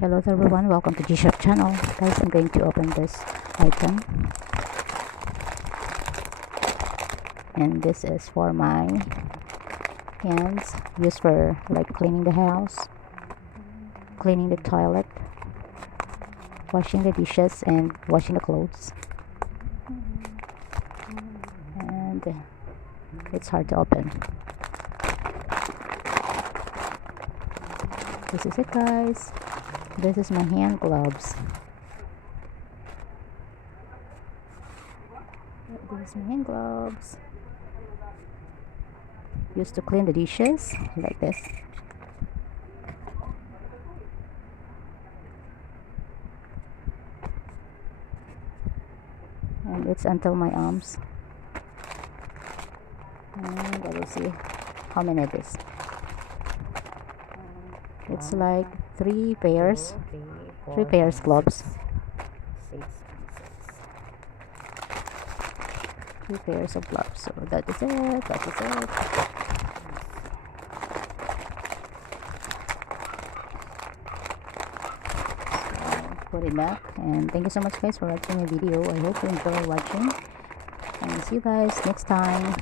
Hello everyone, welcome to G-Shop channel. Guys, I'm going to open this item, and this is for my hands, used for like cleaning the house, cleaning the toilet, washing the dishes, and washing the clothes. And it's hard to open. This is it, guys. This is my hand gloves. This is my hand gloves. Used to clean the dishes like this. And it's until my arms. And I will see how many it is. It's like three pairs gloves. 3 pairs of gloves. So that is it. Put it back, and thank you so much guys for watching my video. I hope you enjoy watching, and see you guys next time.